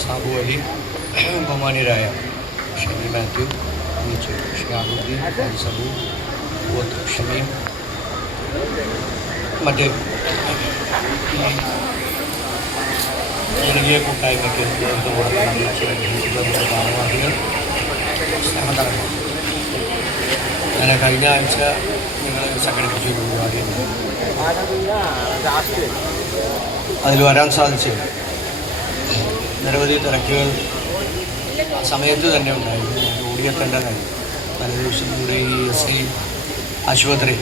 സാബു അലി, ബഹുമാന്യരായ ഷമി മാത്യു, ഷിഹാബുദ്ദീൻ, സബു, ഷമീം, മറ്റ് ജനകീയ കൂട്ടായ്മയ്ക്ക് നേതൃത്വം കൊടുക്കുന്ന ഭാരവാഹികൾ, സ്നേഹതരങ്ങൾ. അങ്ങനെ കഴിഞ്ഞ ആഴ്ച നിങ്ങൾ സംഘടിപ്പിച്ച ഒരു പരിപാടിയുണ്ട്, അതിൽ വരാൻ സാധിച്ചില്ല. നിരവധി തിരക്കുകൾ സമയത്ത് തന്നെ ഉണ്ടായിരുന്നു. ഓടിയെത്തേണ്ടതായി പല ദിവസം കൂടെ ഈ SI ആശുപത്രി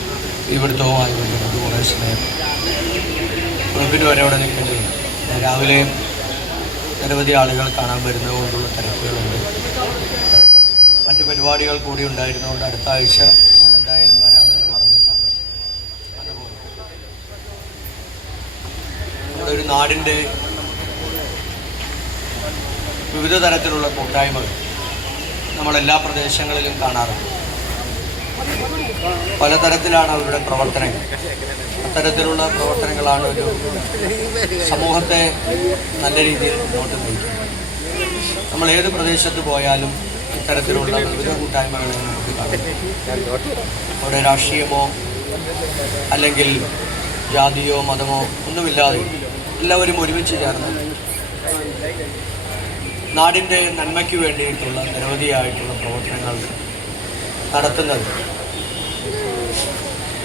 ഇവിടുത്തവുമായി ബന്ധപ്പെട്ട് കുറേ സമയം വെളുപ്പിന് വരെ അവിടെ നിൽക്കേണ്ടതുണ്ട്. രാവിലെ നിരവധി ആളുകൾ കാണാൻ വരുന്നതുകൊണ്ടുള്ള തിരക്കുകളുണ്ട്. മറ്റ് പരിപാടികൾ കൂടി ഉണ്ടായിരുന്നതുകൊണ്ട് അടുത്ത ആഴ്ച ഞാൻ എന്തായാലും വരാമെന്ന് പറഞ്ഞിട്ടാണ് അതുപോലെ നമ്മുടെ ഒരു നാടിൻ്റെ വിവിധ തരത്തിലുള്ള കൂട്ടായ്മകൾ നമ്മളെല്ലാ പ്രദേശങ്ങളിലും കാണാറുണ്ട്. പലതരത്തിലാണ് അവരുടെ പ്രവർത്തനങ്ങൾ. അത്തരത്തിലുള്ള പ്രവർത്തനങ്ങളാണ് ഒരു സമൂഹത്തെ നല്ല രീതിയിൽ മുന്നോട്ട് നയിക്കുന്നത്. നമ്മൾ ഏത് പ്രദേശത്ത് പോയാലും ഇത്തരത്തിലുള്ള വിവിധ കൂട്ടായ്മകളെ നമുക്ക് കാണാം. അവിടെ രാഷ്ട്രീയമോ അല്ലെങ്കിൽ ജാതിയോ മതമോ ഒന്നുമില്ലാതെ എല്ലാവരും ഒരുമിച്ച് ചേർന്ന് നാടിൻ്റെ നന്മയ്ക്ക് വേണ്ടിയിട്ടുള്ള നിരവധിയായിട്ടുള്ള പ്രവർത്തനങ്ങൾ നടത്തുന്നത്,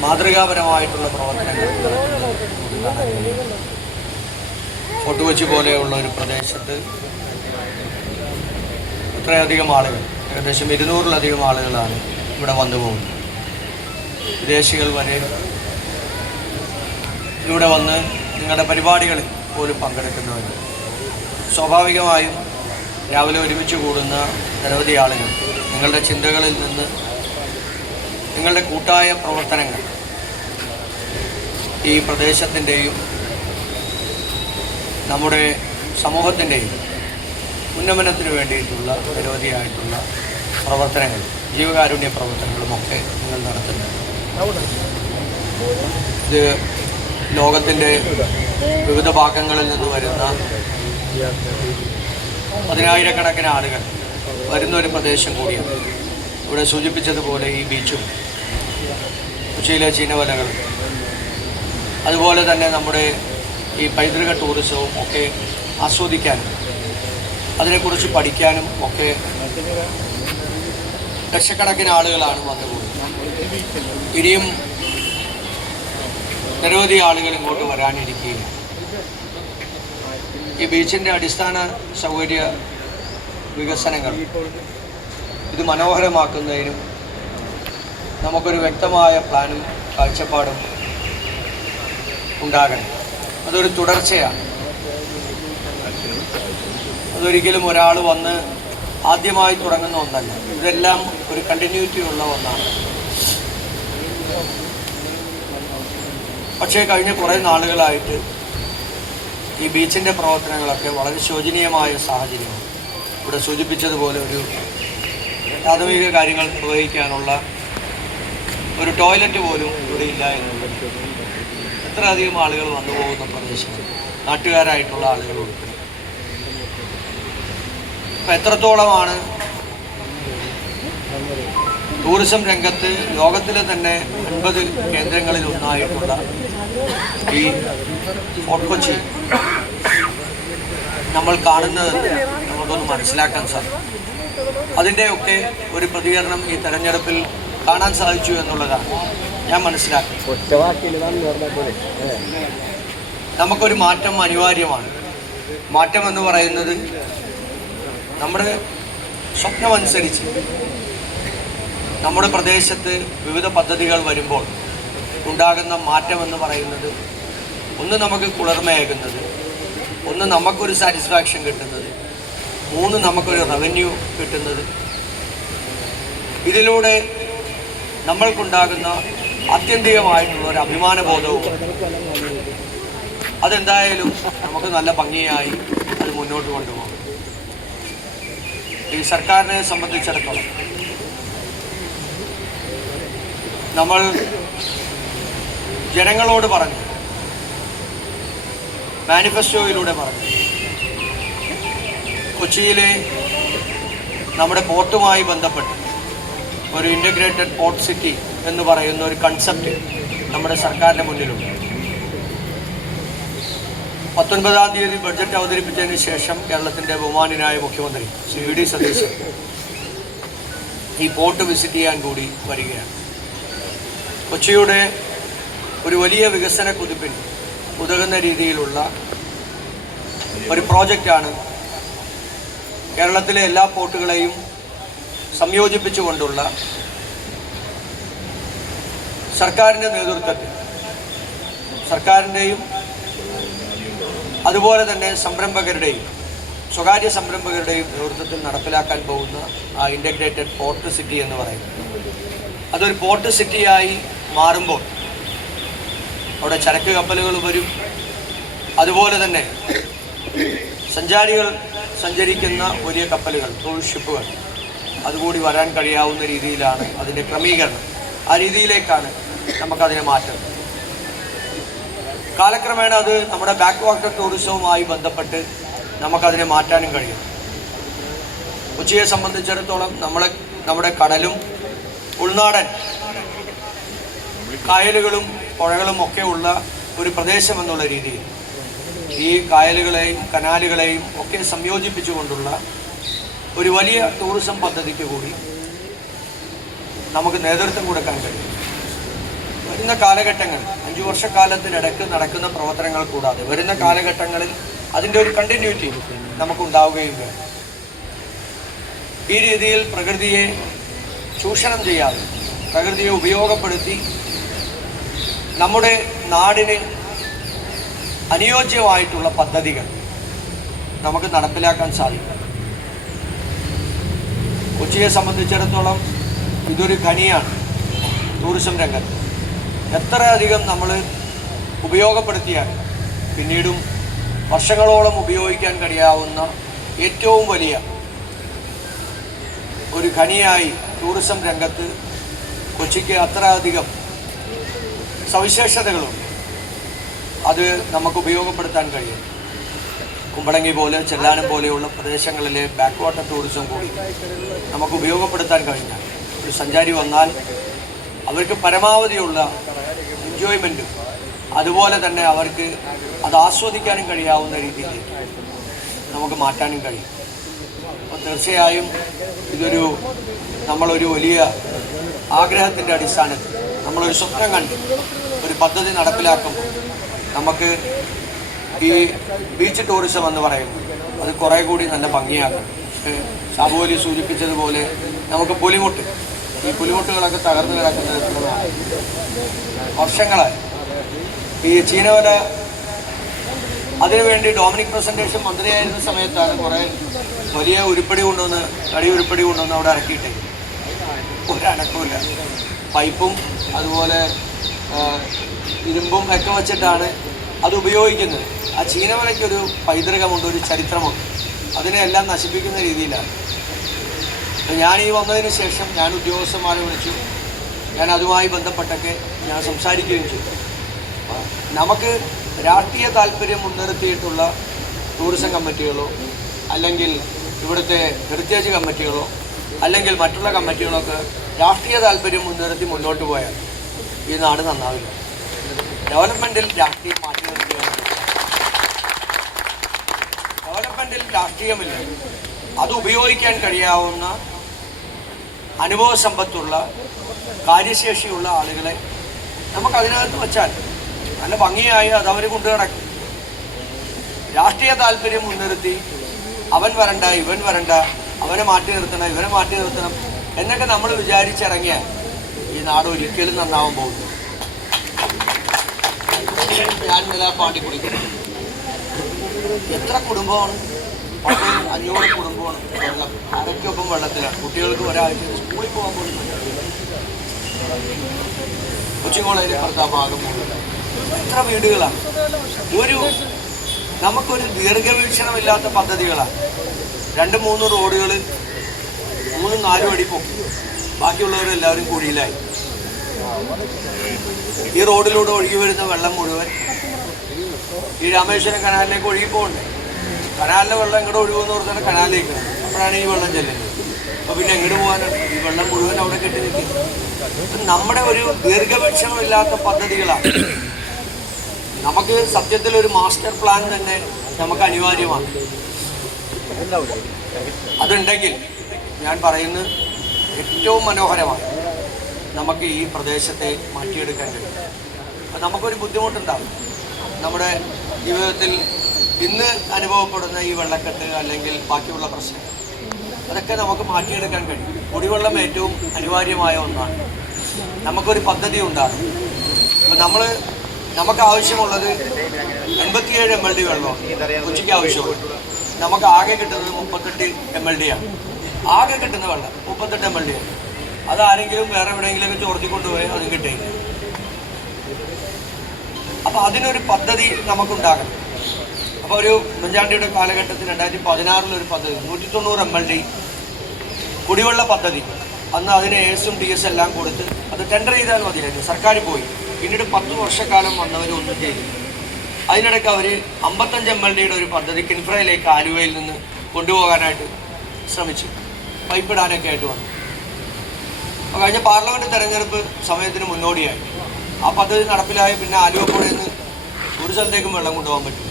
മാതൃകാപരമായിട്ടുള്ള പ്രവർത്തനങ്ങൾ നടത്തുന്നത് നമുക്ക് കാണാൻ കഴിയും. ഫോർട്ട് കൊച്ചി പോലെയുള്ള ഒരു പ്രദേശത്ത് ഇത്രയധികം ആളുകൾ, ഏകദേശം 200-ലധികം ആളുകളാണ് ഇവിടെ വന്നു പോകുന്നത്. വിദേശികൾ വരെ ഇവിടെ വന്ന് നിങ്ങളുടെ പരിപാടികളിൽ പോലും പങ്കെടുക്കുന്നവർ. സ്വാഭാവികമായും രാവിലെ ഒരുമിച്ച് കൂടുന്ന നിരവധി ആളുകൾ നിങ്ങളുടെ ചിന്തകളിൽ നിന്ന് നിങ്ങളുടെ കൂട്ടായ പ്രവർത്തനങ്ങൾ ഈ പ്രദേശത്തിൻ്റെയും നമ്മുടെ സമൂഹത്തിൻ്റെയും ഉന്നമനത്തിന് വേണ്ടിയിട്ടുള്ള നിരവധിയായിട്ടുള്ള പ്രവർത്തനങ്ങൾ, ജീവകാരുണ്യ പ്രവർത്തനങ്ങളുമൊക്കെ നിങ്ങൾ നടത്തുന്നുണ്ട്. ഇത് ലോകത്തിൻ്റെ വിവിധ ഭാഗങ്ങളിൽ നിന്ന് വരുന്ന പതിനായിരക്കണക്കിന് ആളുകൾ വരുന്ന ഒരു പ്രദേശം കൂടിയാണ്. ഇവിടെ സൂചിപ്പിച്ചതുപോലെ ഈ ബീച്ചും കൊച്ചിയിലെ ചീനവലകളും അതുപോലെ തന്നെ നമ്മുടെ ഈ പൈതൃക ടൂറിസവും ഒക്കെ ആസ്വദിക്കാനും അതിനെക്കുറിച്ച് പഠിക്കാനും ഒക്കെ ലക്ഷക്കണക്കിന് ആളുകളാണ് വന്നുകൂടുന്നത്. ഇനിയും നിരവധി ആളുകൾ ഇങ്ങോട്ട് വരാനിരിക്കുകയാണ്. ഈ ബീച്ചിൻ്റെ അടിസ്ഥാന സൗകര്യ വികസനങ്ങൾ ഇത് മനോഹരമാക്കുന്നതിനും നമുക്കൊരു വ്യക്തമായ പ്ലാനും കാഴ്ചപ്പാടും ഉണ്ടാകണം. അതൊരു തുടർച്ചയാണ്. അതൊരിക്കലും ഒരാൾ വന്ന് ആദ്യമായി തുടങ്ങുന്ന ഒന്നല്ല. ഇതെല്ലാം ഒരു കണ്ടിന്യൂറ്റി ഉള്ള ഒന്നാണ്. പക്ഷേ കഴിഞ്ഞ കുറേ നാളുകളായിട്ട് ഈ ബീച്ചിൻ്റെ പ്രവർത്തനങ്ങളൊക്കെ വളരെ ശോചനീയമായ സാഹചര്യമാണ്. ഇവിടെ സൂചിപ്പിച്ചതുപോലെ ഒരു പ്രാഥമിക കാര്യങ്ങൾ നിർവഹിക്കാനുള്ള ഒരു ടോയ്ലറ്റ് പോലും ഇവിടെ ഇല്ല എന്നുള്ളത്. എത്ര അധികം ആളുകൾ വന്നു പോകുന്ന പ്രദേശമാണ്, നാട്ടുകാരായിട്ടുള്ള ആളുകൾ ഉൾപ്പെടെ. അപ്പം എത്രത്തോളമാണ് ടൂറിസം രംഗത്ത് ലോകത്തിലെ തന്നെ 50 കേന്ദ്രങ്ങളിൽ ഒന്നായിട്ടുള്ള ഈ ഫോർട്ട് കൊച്ചി നമ്മൾ കാണുന്നത് നമുക്കൊന്ന് മനസ്സിലാക്കാൻ സാധിക്കും. അതിൻ്റെയൊക്കെ ഒരു പ്രതികരണം ഈ തെരഞ്ഞെടുപ്പിൽ കാണാൻ സാധിച്ചു എന്നുള്ളതാണ് ഞാൻ മനസ്സിലാക്കുന്നത്. നമുക്കൊരു മാറ്റം അനിവാര്യമാണ്. മാറ്റം എന്ന് പറയുന്നത് നമ്മുടെ സ്വപ്നമനുസരിച്ച് നമ്മുടെ പ്രദേശത്ത് വിവിധ പദ്ധതികൾ വരുമ്പോൾ ഉണ്ടാകുന്ന മാറ്റം എന്ന് പറയുന്നത്, ഒന്ന് നമുക്ക് കുളിർമയേകുന്നത്, ഒന്ന് നമുക്കൊരു സാറ്റിസ്ഫാക്ഷൻ കിട്ടുന്നത്, 3 നമുക്കൊരു റവന്യൂ കിട്ടുന്നത്. ഇതിലൂടെ നമ്മൾക്കുണ്ടാകുന്ന ആത്യന്തികമായിട്ടുള്ള ഒരു അഭിമാനബോധവും അതെന്തായാലും നമുക്ക് നല്ല ഭംഗിയായി അത് മുന്നോട്ട് കൊണ്ടുപോകും. ഈ സർക്കാരിനെ സംബന്ധിച്ചിടത്തോളം നമ്മൾ ജനങ്ങളോട് പറഞ്ഞു, മാനിഫെസ്റ്റോയിലൂടെ പറഞ്ഞു, കൊച്ചിയിലെ നമ്മുടെ പോർട്ടുമായി ബന്ധപ്പെട്ട് ഒരു ഇൻ്റഗ്രേറ്റഡ് പോർട്ട് സിറ്റി എന്ന് പറയുന്ന ഒരു കൺസെപ്റ്റ് നമ്മുടെ സർക്കാരിൻ്റെ മുന്നിലുണ്ട്. 19-ാം തീയതി ബഡ്ജറ്റ് അവതരിപ്പിച്ചതിന് ശേഷം കേരളത്തിൻ്റെ ബഹുമാന്യനായ മുഖ്യമന്ത്രി ശ്രീ വി ഡി സതീശൻ ഈ പോർട്ട് വിസിറ്റ് ചെയ്യാൻ കൂടി വരികയാണ്. കൊച്ചിയുടെ ഒരു വലിയ വികസന കുതിപ്പിന് ഉതകുന്ന രീതിയിലുള്ള ഒരു പ്രോജക്റ്റാണ് കേരളത്തിലെ എല്ലാ പോർട്ടുകളെയും സംയോജിപ്പിച്ചുകൊണ്ടുള്ള സർക്കാരിൻ്റെ നേതൃത്വത്തിൽ സർക്കാരിൻ്റെയും അതുപോലെ തന്നെ സംരംഭകരുടെയും സ്വകാര്യ സംരംഭകരുടെയും നേതൃത്വത്തിൽ നടപ്പിലാക്കാൻ പോകുന്ന ആ ഇൻ്റഗ്രേറ്റഡ് പോർട്ട് സിറ്റി എന്ന് പറയുന്നത് അതൊരു പോർട്ട് സിറ്റിയായി മാറുമ്പോൾ അവിടെ ചരക്ക് കപ്പലുകൾ വരും, അതുപോലെ തന്നെ സഞ്ചാരികൾ സഞ്ചരിക്കുന്ന വലിയ കപ്പലുകൾ, ക്രൂസ് ഷിപ്പുകൾ അതുകൂടി വരാൻ കഴിയാവുന്ന രീതിയിലാണ് അതിൻ്റെ ക്രമീകരണം. ആ രീതിയിലേക്കാണ് നമുക്കതിനെ മാറ്റുന്നത്. കാലക്രമേണ അത് നമ്മുടെ ബാക്ക് വാട്ടർ ടൂറിസവുമായി ബന്ധപ്പെട്ട് നമുക്കതിനെ മാറ്റാനും കഴിയും. കൊച്ചിയെ സംബന്ധിച്ചിടത്തോളം നമ്മുടെ കടലും ഉൾനാടൻ കായലുകളും പുഴകളും ഒക്കെ ഉള്ള ഒരു പ്രദേശം എന്നുള്ള രീതിയിൽ ഈ കായലുകളെയും കനാലുകളെയും ഒക്കെ സംയോജിപ്പിച്ചുകൊണ്ടുള്ള ഒരു വലിയ ടൂറിസം പദ്ധതിക്ക് കൂടി നമുക്ക് നേതൃത്വം കൊടുക്കാൻ കഴിയും. വരുന്ന കാലഘട്ടങ്ങൾ 5 വർഷക്കാലത്തിനിടയ്ക്ക് നടക്കുന്ന പ്രവർത്തനങ്ങൾ കൂടാതെ വരുന്ന കാലഘട്ടങ്ങളിൽ അതിൻ്റെ ഒരു കണ്ടിന്യൂറ്റി നമുക്കുണ്ടാവുകയും വേണം. ഈ രീതിയിൽ പ്രകൃതിയെ ചൂഷണം ചെയ്യാതെ പ്രകൃതിയെ ഉപയോഗപ്പെടുത്തി നമ്മുടെ നാടിന് അനുയോജ്യമായിട്ടുള്ള പദ്ധതികൾ നമുക്ക് നടപ്പിലാക്കാൻ സാധിക്കും. കൊച്ചിയെ സംബന്ധിച്ചിടത്തോളം ഇതൊരു ഖനിയാണ്. ടൂറിസം രംഗത്ത് എത്രയധികം നമ്മൾ ഉപയോഗപ്പെടുത്തിയാൽ പിന്നീടും വർഷങ്ങളോളം ഉപയോഗിക്കാൻ കഴിയാവുന്ന ഏറ്റവും വലിയ ഒരു ഖനിയായി ടൂറിസം രംഗത്ത് കൊച്ചിക്ക് അത്രയധികം സവിശേഷതകളുണ്ട്. അത് നമുക്ക് ഉപയോഗപ്പെടുത്താൻ കഴിയും. കുമ്പളങ്ങി പോലെ ചെല്ലാനം പോലെയുള്ള പ്രദേശങ്ങളിലെ ബാക്ക് വാട്ടർ ടൂറിസം കൂടി നമുക്ക് ഉപയോഗപ്പെടുത്താൻ കഴിഞ്ഞാൽ ഒരു സഞ്ചാരി വന്നാൽ അവർക്ക് പരമാവധിയുള്ള എൻജോയ്മെൻറ്റും അതുപോലെ തന്നെ അവർക്ക് അത് ആസ്വദിക്കാനും കഴിയാവുന്ന രീതിയിലേക്ക് നമുക്ക് മാറ്റാനും കഴിയും. അപ്പോൾ തീർച്ചയായും നമ്മളൊരു വലിയ ആഗ്രഹത്തിൻ്റെ അടിസ്ഥാനത്തിൽ നമ്മളൊരു സ്വപ്നം കണ്ട് ഒരു പദ്ധതി നടപ്പിലാക്കുമ്പോൾ നമുക്ക് ഈ ബീച്ച് ടൂറിസം എന്ന് പറയുമ്പോൾ അത് കുറേ കൂടി നല്ല ഭംഗിയാകും. സാബുവലി സൂചിപ്പിച്ചതുപോലെ നമുക്ക് ഈ പുലിമുട്ടുകളൊക്കെ തകർന്നു കിടക്കുന്നത് വർഷങ്ങളായി. ഈ ചീനവല അതിനുവേണ്ടി ഡൊമിനിക് പ്രസൻറ്റേഷൻ മന്ത്രിയായിരുന്ന സമയത്താണ് കുറേ വലിയ ഉരുപ്പടി കൊണ്ടുവന്ന് അവിടെ ഇറക്കിയിട്ടേ ഒരനക്കമില്ല. പൈപ്പും അതുപോലെ ഇരുമ്പും ഒക്കെ വച്ചിട്ടാണ് അത് ഉപയോഗിക്കുന്നത്. ആ ചീനവലയ്ക്കൊരു പൈതൃകമുണ്ട്, ഒരു ചരിത്രമുണ്ട്. അതിനെയെല്ലാം നശിപ്പിക്കുന്ന രീതിയിലാണ്. ഞാൻ ഈ വന്നതിന് ശേഷം ഞാൻ ഉദ്യോഗസ്ഥന്മാരെ വിളിച്ചു. ഞാൻ അതുമായി ബന്ധപ്പെട്ടൊക്കെ ഞാൻ സംസാരിക്കുകയും ചെയ്തു. നമുക്ക് രാഷ്ട്രീയ താല്പര്യം മുൻനിർത്തിയിട്ടുള്ള ടൂറിസം കമ്മിറ്റികളോ അല്ലെങ്കിൽ ഇവിടുത്തെ ഹെറിറ്റേജ് കമ്മിറ്റികളോ അല്ലെങ്കിൽ മറ്റുള്ള കമ്മിറ്റികളൊക്കെ രാഷ്ട്രീയ താല്പര്യം മുൻനിർത്തി മുന്നോട്ട് പോയാൽ ഈ നാട് നന്നാവില്ല. ഡെവലപ്മെൻറ്റിൽ രാഷ്ട്രീയം മാറ്റി നിർത്തുകയാണ്. ഡെവലപ്മെൻറ്റിൽ രാഷ്ട്രീയമില്ല. അത് ഉപയോഗിക്കാൻ കഴിയാവുന്ന അനുഭവ സമ്പത്തുള്ള കാര്യശേഷിയുള്ള ആളുകളെ നമുക്കതിനകത്ത് വച്ചാൽ നല്ല ഭംഗിയായി അതവർ കൊണ്ടു നടക്കും. രാഷ്ട്രീയ താല്പര്യം മുൻനിർത്തി അവൻ വരണ്ട ഇവൻ വരണ്ട, അവനെ മാറ്റി നിർത്തണം ഇവനെ മാറ്റി നിർത്തണം എന്നൊക്കെ നമ്മൾ വിചാരിച്ചിറങ്ങിയാൽ ഈ നാട് ഒരിക്കലും നന്നാവാൻ പോകുന്നു. ഞാൻ പാണ്ടിക്കുടിക്കും എത്ര കുടുംബമാണ്? 500 കുടുംബമാണ് വെള്ളം. ആരൊക്കെയൊപ്പം വെള്ളത്തിലാണ്. കുട്ടികൾക്ക് ഒരാഴ്ച സ്കൂളിൽ പോകാൻ പോലും കൊച്ചി കോളേജിൽ ഭർത്താവ് ഭാഗം പോകുന്നില്ല. എത്ര വീടുകളാണ്? നമുക്കൊരു ദീർഘവീക്ഷണമില്ലാത്ത പദ്ധതികളാണ്. 2-3 റോഡുകൾ 3-4 അടി പൊക്കി, ബാക്കിയുള്ളവരെല്ലാവരും കുഴിയിലായി. ഈ റോഡിലൂടെ ഒഴുകി വരുന്ന വെള്ളം മുഴുവൻ ഈ രാമേശ്വരം കനാലിലേക്ക് ഒഴുകി പോകണ്ടേ? കനാലിലെ വെള്ളം എങ്ങോട്ട് ഒഴുകുമെന്ന് പറഞ്ഞാൽ കനാലിലേക്ക്, അപ്പോഴാണ് ഈ വെള്ളം ചെല്ലുന്നത്. അപ്പോൾ പിന്നെ എങ്ങോട്ട് പോകാനാണ്? ഈ വെള്ളം മുഴുവൻ അവിടെ കെട്ടി നിൽക്കുന്നത്. നമ്മുടെ ഒരു ദീർഘവീക്ഷണമില്ലാത്ത പദ്ധതികളാണ്. നമുക്ക് സത്യത്തിൽ ഒരു മാസ്റ്റർ പ്ലാൻ തന്നെ നമുക്ക് അനിവാര്യമാണ്. അതുണ്ടെങ്കിൽ ഞാൻ പറയുന്നത് ഏറ്റവും മനോഹരമായി നമുക്ക് ഈ പ്രദേശത്തെ മാറ്റിയെടുക്കാൻ കഴിയും. അപ്പം നമുക്കൊരു ബുദ്ധിമുട്ടുണ്ടാകും. നമ്മുടെ ജീവിതത്തിൽ ഇന്ന് അനുഭവപ്പെടുന്ന ഈ വെള്ളക്കെട്ട് അല്ലെങ്കിൽ ബാക്കിയുള്ള പ്രശ്നങ്ങൾ, അതൊക്കെ നമുക്ക് മാറ്റിയെടുക്കാൻ കഴിയും. കുടിവെള്ളം ഏറ്റവും അനിവാര്യമായ ഒന്നാണ്. നമുക്കൊരു പദ്ധതി ഉണ്ടാകും. അപ്പം നമുക്ക് ആവശ്യമുള്ളത് 87 MLD വെള്ളമാണ് കൊച്ചിക്ക് ആവശ്യമുള്ളത്. നമുക്ക് ആകെ കിട്ടുന്നത് 38 MLD ആണ്. ആകെ കിട്ടുന്ന വെള്ളം 38 MLD ആണ്. അതാരെങ്കിലും വേറെ എവിടെയെങ്കിലുമൊക്കെ ചോർത്തിക്കൊണ്ടുപോയാൽ അതും കിട്ടില്ല. അപ്പം അതിനൊരു പദ്ധതി നമുക്കുണ്ടാകണം. അപ്പോൾ ഒരു ഉമ്മൻചാണ്ടിയുടെ കാലഘട്ടത്തിൽ 2016 പദ്ധതി 190 MLD കുടിവെള്ള പദ്ധതി. അന്ന് അതിന് AS DS എല്ലാം കൊടുത്ത് അത് ടെൻഡർ ചെയ്താൽ മതിയായിരുന്നു. സർക്കാർ പോയി. പിന്നീട് 10 വർഷക്കാലം വന്നവരൊന്നും ചെയ്തില്ല. അതിനിടയ്ക്ക് അവർ 55 MLD ഒരു പദ്ധതി കിൻഫ്രയിലേക്ക് ആലുവയിൽ നിന്ന് കൊണ്ടുപോകാനായിട്ട് ശ്രമിച്ചു. പൈപ്പ് ഇടാനൊക്കെ ആയിട്ട് വന്നു. അപ്പോൾ കഴിഞ്ഞ പാർലമെൻറ്റ് തെരഞ്ഞെടുപ്പ് സമയത്തിന് മുന്നോടിയായി ആ പദ്ധതി നടപ്പിലായ പിന്നെ ആലുവ പുഴയിൽ നിന്ന് ഒരു സ്ഥലത്തേക്കും വെള്ളം കൊണ്ടുപോകാൻ പറ്റും.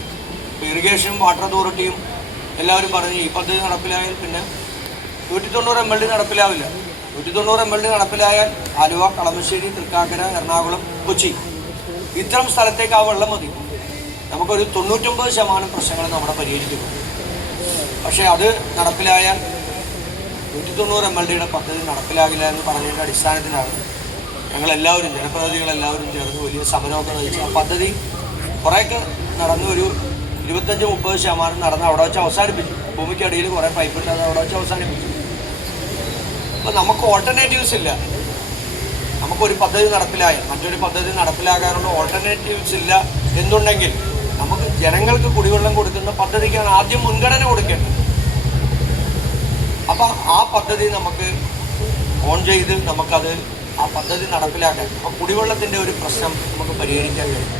ഇപ്പോൾ ഇറിഗേഷനും വാട്ടർ അതോറിറ്റിയും എല്ലാവരും പറഞ്ഞു ഈ പദ്ധതി നടപ്പിലായാൽ പിന്നെ 190 MLD നടപ്പിലാവില്ല. 190 MLD നടപ്പിലായാൽ ആലുവ, കളമശ്ശേരി, തൃക്കാക്കര, എറണാകുളം, കൊച്ചി ഇത്തരം സ്ഥലത്തേക്ക് ആ വെള്ളം മതി. നമുക്കൊരു 99% പ്രശ്നങ്ങൾ നമ്മുടെ പരിഹരിക്കുന്നു. പക്ഷേ അത് നടപ്പിലായാൽ 190 MLD പദ്ധതി നടപ്പിലാകില്ല എന്ന് പറഞ്ഞതിൻ്റെ അടിസ്ഥാനത്തിലാണ് ഞങ്ങളെല്ലാവരും, ജനപ്രതിനിധികളെല്ലാവരും ചേർന്ന് വലിയ സമരമൊക്കെ നയിച്ചു. ആ പദ്ധതി കുറേയൊക്കെ നടന്ന് ഒരു 25-30% നടന്ന് അവിടെ വെച്ച് അവസാനിപ്പിച്ചു. ഭൂമിക്കടിയിൽ കുറേ പൈപ്പ് ഇട്ട് അത് അവിടെ വെച്ച് അവസാനിപ്പിച്ചു. അപ്പോൾ നമുക്ക് ഓൾട്ടർനേറ്റീവ്സ് ഇല്ല. നമുക്കൊരു പദ്ധതി നടപ്പിലായാൽ മറ്റൊരു പദ്ധതി നടപ്പിലാക്കാനുള്ള ഓൾട്ടർനേറ്റീവ്സ് ഇല്ല എന്നുണ്ടെങ്കിൽ നമുക്ക് ജനങ്ങൾക്ക് കുടിവെള്ളം കൊടുക്കുന്ന പദ്ധതിക്കാണ് ആദ്യം മുൻഗണന കൊടുക്കേണ്ടത്. അപ്പം ആ പദ്ധതി നമുക്ക് ഓൺ ചെയ്ത് നമുക്കത് ആ പദ്ധതി നടപ്പിലാക്കാൻ, അപ്പോൾ കുടിവെള്ളത്തിൻ്റെ ഒരു പ്രശ്നം നമുക്ക് പരിഹരിക്കാൻ കഴിയും.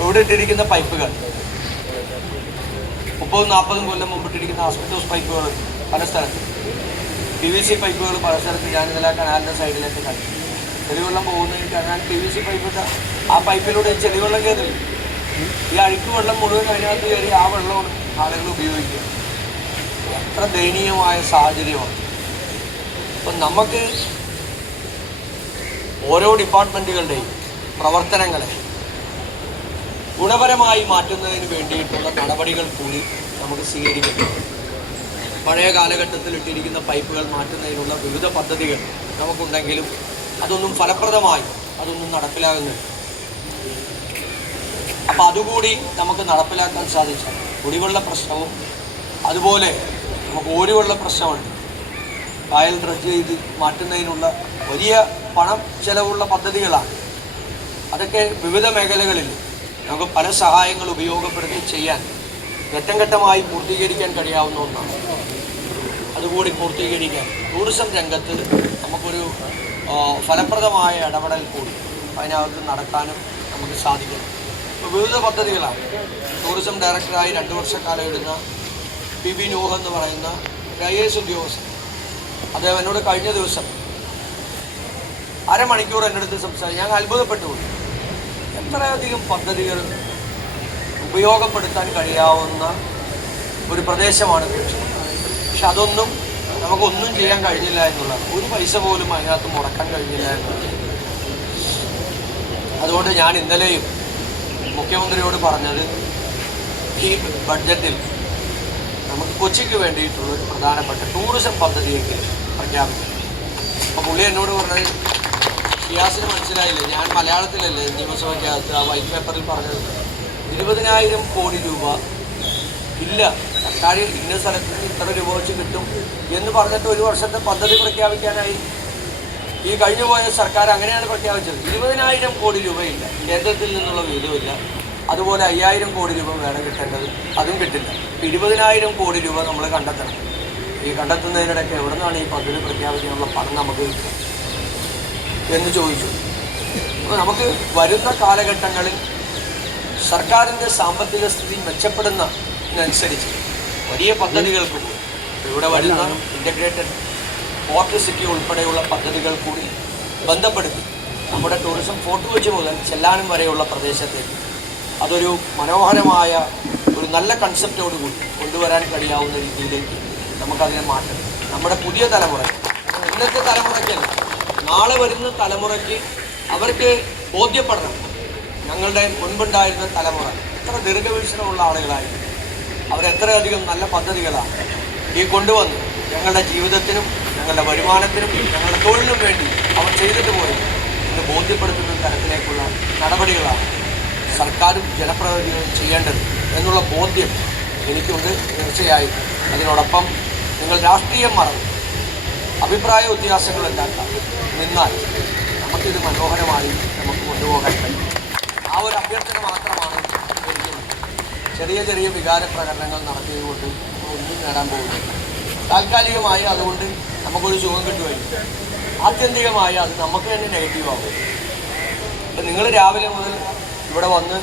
ഇവിടെ ഇട്ടിരിക്കുന്ന പൈപ്പുകൾ 30-40 കൊല്ലം മുമ്പിട്ടിരിക്കുന്ന ആസ്പെറ്റോസ് പൈപ്പുകൾ പല സ്ഥലത്തും, PVC പൈപ്പുകൾ പല സ്ഥലത്ത് ഞാൻ ഇന്നലെ കനാലിൻ്റെ സൈഡിലേക്ക് കണ്ടു. ചെളിവെള്ളം പോകുന്നതിന് കനാൽ PVC പൈപ്പിട്ട ആ പൈപ്പിലൂടെ ചെളിവെള്ളം കയറില്ല. ഈ അഴുക്ക് വെള്ളം മുഴുവൻ അതിനകത്ത് കയറി ആ വെള്ളമാണ് ആളുകൾ ഉപയോഗിക്കുക. എത്ര ദയനീയമായ സാഹചര്യമാണ്. അപ്പം നമുക്ക് ഓരോ ഡിപ്പാർട്ട്മെൻറ്റുകളുടെയും പ്രവർത്തനങ്ങളെ ഗുണപരമായി മാറ്റുന്നതിന് വേണ്ടിയിട്ടുള്ള നടപടികൾ കൂടി നമുക്ക് സ്വീകരിക്കണം. പഴയ കാലഘട്ടത്തിൽ ഇട്ടിരിക്കുന്ന പൈപ്പുകൾ മാറ്റുന്നതിനുള്ള വിവിധ പദ്ധതികൾ നമുക്കുണ്ടെങ്കിലും അതൊന്നും ഫലപ്രദമായി നടപ്പിലാകുന്നില്ല. അപ്പം അതുകൂടി നമുക്ക് നടപ്പിലാക്കാൻ സാധിച്ചാൽ കുടിവെള്ള പ്രശ്നവും അതുപോലെ നമുക്ക് ഓരുവെള്ള പ്രശ്നമുണ്ട്. കായൽ ഡ്രഡ്ജ് ചെയ്ത് മാറ്റുന്നതിനുള്ള വലിയ പണം ചെലവുള്ള പദ്ധതികളാണ്. അതൊക്കെ വിവിധ മേഖലകളിൽ നമുക്ക് പല സഹായങ്ങൾ ഉപയോഗപ്പെടുത്തി ചെയ്യാൻ ഘട്ടം ഘട്ടമായി പൂർത്തീകരിക്കാൻ കഴിയാവുന്ന ഒന്നാണ്. അതുകൂടി പൂർത്തീകരിക്കാൻ ടൂറിസം രംഗത്ത് നമുക്കൊരു ഫലപ്രദമായ ഇടപെടൽ കൂടി അതിനകത്ത് നടത്താനും നമുക്ക് സാധിക്കണം. ഇപ്പോൾ വിവിധ പദ്ധതികളാണ്. ടൂറിസം ഡയറക്ടറായി 2 വർഷക്കാലം ഇടുന്ന PB നൂഹ് എന്ന് പറയുന്ന IAS ഉദ്യോഗസ്ഥൻ, അദ്ദേഹം എന്നോട് കഴിഞ്ഞ ദിവസം അരമണിക്കൂർ എൻ്റെ അടുത്ത് സംസാരിച്ചു. ഞാൻ അത്ഭുതപ്പെട്ടുപോയി. എത്രയധികം പദ്ധതികൾ ഉപയോഗപ്പെടുത്താൻ കഴിയാവുന്ന ഒരു പ്രദേശമാണ് കൃഷി. പക്ഷെ അതൊന്നും നമുക്കൊന്നും ചെയ്യാൻ കഴിഞ്ഞില്ല എന്നുള്ളതാണ്. ഒരു പൈസ പോലും അതിനകത്ത് മുടക്കാൻ കഴിഞ്ഞില്ല എന്നുള്ളത്. അതുകൊണ്ട് ഞാൻ ഇന്നലെയും മുഖ്യമന്ത്രിയോട് പറഞ്ഞത് ഈ ബഡ്ജറ്റിൽ നമുക്ക് കൊച്ചിക്ക് വേണ്ടിയിട്ടുള്ളൊരു പ്രധാനപ്പെട്ട ടൂറിസം പദ്ധതിയെങ്കിലും പ്രഖ്യാപിക്കും. അപ്പോൾ പുള്ളി എന്നോട് പറഞ്ഞത്, ഷിയാസിന് മനസ്സിലായില്ലേ, ഞാൻ മലയാളത്തിലല്ലേ നിയമസഭയ്ക്കകത്ത് ആ വൈറ്റ് പേപ്പറിൽ പറഞ്ഞത് 20,000 കോടി രൂപ ഇല്ല, സർക്കാർ ഇന്ന സ്ഥലത്ത് ഇത്ര രൂപ വെച്ച് കിട്ടും എന്ന് പറഞ്ഞിട്ട് ഒരു വർഷത്തെ പദ്ധതി പ്രഖ്യാപിക്കാനായി ഈ കഴിഞ്ഞുപോയ സർക്കാർ അങ്ങനെയാണ് പ്രഖ്യാപിച്ചത്. 20,000 കോടി രൂപയില്ല, കേന്ദ്രത്തിൽ നിന്നുള്ള വിഹിതമില്ല. അതുപോലെ 5,000 കോടി രൂപ വേണം കിട്ടേണ്ടത്, അതും കിട്ടില്ല. 20,000 കോടി രൂപ നമ്മൾ കണ്ടെത്തണം. ഈ കണ്ടെത്തുന്നതിനിടയ്ക്ക് എവിടെ നിന്നാണ് ഈ പദ്ധതി പ്രഖ്യാപിക്കാനുള്ള പണം നമുക്ക് കിട്ടുക എന്ന് ചോദിച്ചു. അപ്പോൾ നമുക്ക് വരുന്ന കാലഘട്ടങ്ങളിൽ സർക്കാരിൻ്റെ സാമ്പത്തിക സ്ഥിതി മെച്ചപ്പെടുന്നതിനനുസരിച്ച് വലിയ പദ്ധതികൾക്ക് കൂടി ഇവിടെ വരുന്ന ഇൻ്റഗ്രേറ്റഡ് പോർട്ട് സിറ്റി ഉൾപ്പെടെയുള്ള പദ്ധതികൾ കൂടി ബന്ധപ്പെടുത്തി നമ്മുടെ ടൂറിസം ഫോർട്ട് കൊച്ചി മുതൽ ചെല്ലാനം വരെയുള്ള പ്രദേശത്തേക്ക് അതൊരു മനോഹരമായ ഒരു നല്ല കൺസെപ്റ്റോടുകൂടി കൊണ്ടുവരാൻ കഴിയാവുന്ന രീതിയിലേക്ക് നമുക്കതിനെ മാറ്റണം. നമ്മുടെ പുതിയ തലമുറ, ഇന്നത്തെ തലമുറയ്ക്കല്ല, നാളെ വരുന്ന തലമുറയ്ക്ക് അവർക്ക് ബോധ്യപ്പെടണം. ഞങ്ങളുടെ മുൻപുണ്ടായിരുന്ന തലമുറ എത്ര ദീർഘവീക്ഷണമുള്ള ആളുകളായിരുന്നു, അവരെത്രയധികം നല്ല പദ്ധതികളാണ് ഈ കൊണ്ടുവന്ന് ഞങ്ങളുടെ ജീവിതത്തിനും ഞങ്ങളുടെ വരുമാനത്തിനും ഞങ്ങളുടെ തൊഴിലിനും വേണ്ടി അവർ ചെയ്തിട്ട് പോയി എന്ന് ബോധ്യപ്പെടുത്തുന്ന തരത്തിലേക്കുള്ള നടപടികളാണ് സർക്കാരും ജനപ്രതിനിധികളും ചെയ്യേണ്ടത് എന്നുള്ള ബോധ്യം എനിക്കുണ്ട്. തീർച്ചയായും അതിനോടൊപ്പം നിങ്ങൾ രാഷ്ട്രീയം മറന്ന് അഭിപ്രായ വ്യത്യാസങ്ങളില്ലാത്ത നിന്നാൽ നമുക്കിത് മനോഹരമായി നമുക്ക് കൊണ്ടുപോകാൻ കഴിയും. ആ ഒരു അഭ്യർത്ഥന മാത്രമാണ് എനിക്കുള്ളത്. ചെറിയ ചെറിയ വികാര പ്രകടനങ്ങൾ നടത്തിയതുകൊണ്ട് ഒന്നും നേടാൻ പോകുന്നത്. താൽക്കാലികമായി അതുകൊണ്ട് നമുക്കൊരു സുഖം കിട്ടുമായിരിക്കും. ആത്യന്തികമായി അത് നമുക്ക് തന്നെ നെഗറ്റീവാകും. അപ്പം നിങ്ങൾ രാവിലെ മുതൽ ഇവിടെ വന്ന്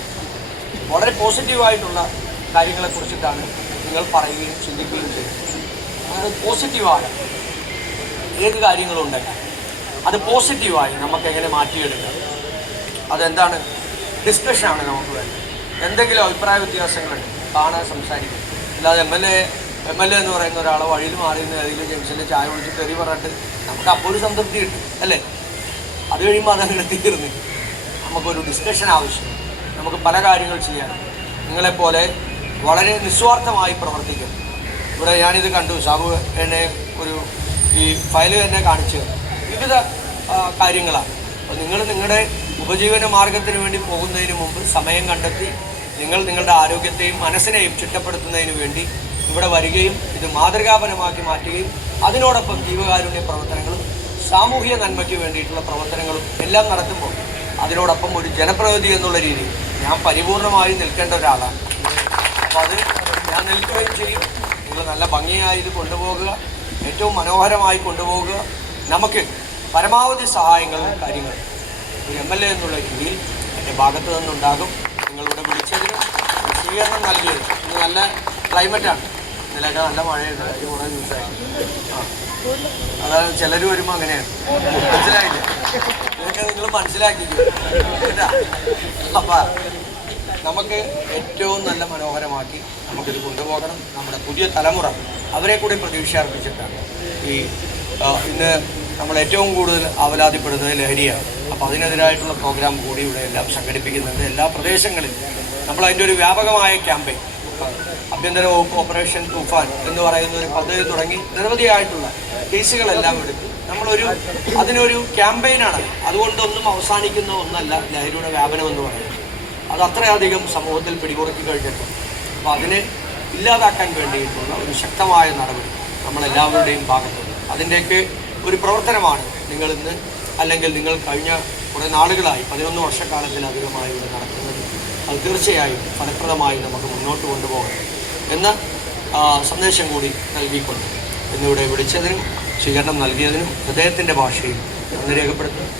വളരെ പോസിറ്റീവായിട്ടുള്ള കാര്യങ്ങളെക്കുറിച്ചിട്ടാണ് നിങ്ങൾ പറയുകയും ചിന്തിക്കുകയും ചെയ്യുന്നത്. അത് പോസിറ്റീവാണ്. ഏത് കാര്യങ്ങളുണ്ടെങ്കിൽ അത് പോസിറ്റീവായി നമുക്കെങ്ങനെ മാറ്റിയെടുക്കാം, അതെന്താണ് ഡിസ്കഷനാണ് നമുക്ക് വേണ്ടത്. എന്തെങ്കിലും അഭിപ്രായ വ്യത്യാസങ്ങളുണ്ട് കാണാൻ സംസാരിക്കും. അല്ലാതെ എം എൽ എ എന്ന് പറയുന്ന ഒരാളെ വഴിയിൽ മാറിയുന്ന ഏതെങ്കിലും ജംഗ്ഷനിൽ ചായ കുടിച്ച് തെറി പറഞ്ഞിട്ട് നമുക്ക് അപ്പോൾ ഒരു സംതൃപ്തി കിട്ടും അല്ലേ? അത് കഴിയുമ്പോൾ അതങ്ങനെ തീർന്ന് നമുക്കൊരു ഡിസ്കഷൻ ആവശ്യം. നമുക്ക് പല കാര്യങ്ങൾ ചെയ്യാൻ നിങ്ങളെപ്പോലെ വളരെ നിസ്വാർത്ഥമായി പ്രവർത്തിക്കും. ഇവിടെ ഞാനിത് കണ്ടു, സാബു എന്നെ ഒരു ഈ ഫയല് തന്നെ കാണിച്ചു വിവിധ കാര്യങ്ങളാണ്. അപ്പോൾ നിങ്ങൾ നിങ്ങളുടെ ഉപജീവന മാർഗത്തിന് വേണ്ടി പോകുന്നതിന് മുമ്പ് സമയം കണ്ടെത്തി നിങ്ങൾ നിങ്ങളുടെ ആരോഗ്യത്തെയും മനസ്സിനെയും ചിട്ടപ്പെടുത്തുന്നതിന് വേണ്ടി ഇവിടെ വരികയും ഇത് മാതൃകാപരമാക്കി മാറ്റുകയും അതിനോടൊപ്പം ജീവകാരുണ്യ പ്രവർത്തനങ്ങളും സാമൂഹിക നന്മയ്ക്ക് വേണ്ടിയിട്ടുള്ള പ്രവർത്തനങ്ങളും എല്ലാം നടത്തുമ്പോൾ അതിനോടൊപ്പം ഒരു ജനപ്രതിനിധി എന്നുള്ള രീതിയിൽ ഞാൻ പരിപൂർണമായി നിൽക്കേണ്ട ഒരാളാണ്. അപ്പോൾ അത് ഞാൻ നിൽക്കുകയും ചെയ്യും. നിങ്ങൾ നല്ല ഭംഗിയായി ഇത് കൊണ്ടുപോകുക, ഏറ്റവും മനോഹരമായി കൊണ്ടുപോകുക. നമുക്ക് പരമാവധി സഹായങ്ങളും കാര്യങ്ങളും ഒരു എം എൽ എ എന്നുള്ള രീതിയിൽ എൻ്റെ ഭാഗത്തു നിന്നുണ്ടാകും. നിങ്ങളിവിടെ വിളിച്ചതിനും സ്വീകരണം നൽകിയത്. ഇന്ന് നല്ല ക്ലൈമറ്റാണ്, ഇന്നലെയൊക്കെ നല്ല മഴയുണ്ട്. അത് കുറേ ദിവസമായി. അതാണ് ചിലർ വരുമ്പോൾ അങ്ങനെയാണ്. മനസ്സിലായില്ലേ? ഇതൊക്കെ നിങ്ങൾ മനസ്സിലാക്കിക്കും. അപ്പം നമുക്ക് ഏറ്റവും നല്ല മനോഹരമാക്കി നമുക്കിത് കൊണ്ടുപോകണം. നമ്മുടെ പുതിയ തലമുറ അവരെ കൂടി പ്രതീക്ഷ അർപ്പിച്ചിട്ടാണ് ഇന്ന് നമ്മൾ ഏറ്റവും കൂടുതൽ അവലാതിപ്പെടുന്നത് ലഹരിയാണ്. അപ്പോൾ അതിനെതിരായിട്ടുള്ള പ്രോഗ്രാം കൂടി ഇവിടെ എല്ലാം സംഘടിപ്പിക്കുന്നുണ്ട്. എല്ലാ പ്രദേശങ്ങളിലും നമ്മൾ അതിൻ്റെ ഒരു വ്യാപകമായ ക്യാമ്പയിൻ, ആഭ്യന്തര വകുപ്പ് ഓപ്പറേഷൻ തൂഫാൻ എന്ന് പറയുന്ന ഒരു പദ്ധതി തുടങ്ങി നിരവധിയായിട്ടുള്ള കേസുകളെല്ലാം എടുത്ത് അതിനൊരു ക്യാമ്പയിനാണ്. അതുകൊണ്ടൊന്നും അവസാനിക്കുന്ന ഒന്നല്ല ലഹരിയുടെ വ്യാപനം എന്ന് പറയുന്നത്. അത് അത്രയധികം സമൂഹത്തിൽ പിടിമുറുക്കി കഴിഞ്ഞിട്ടുണ്ട്. അപ്പോൾ അതിനെ ഇല്ലാതാക്കാൻ വേണ്ടിയിട്ടുള്ള ഒരു ശക്തമായ നടപടി നമ്മളെല്ലാവരുടെയും ഭാഗത്തുണ്ട്. അതിൻ്റെയൊക്കെ ഒരു പ്രവർത്തനമാണ് നിങ്ങളിന്ന്, അല്ലെങ്കിൽ നിങ്ങൾ കഴിഞ്ഞ കുറേ നാളുകളായി 11 വർഷക്കാലത്തിലധികമായി ഇവിടെ നടക്കുന്നത്. അത് തീർച്ചയായും ഫലപ്രദമായി നമുക്ക് മുന്നോട്ട് കൊണ്ടുപോകണം എന്ന സന്ദേശം കൂടി നൽകിക്കൊണ്ട് ഇന്നിവിടെ വിളിച്ചതിനും സ്വീകരണം നൽകിയതിനും ഹൃദയത്തിൻ്റെ ഭാഷയിൽ നന്ദി രേഖപ്പെടുത്തുന്നു.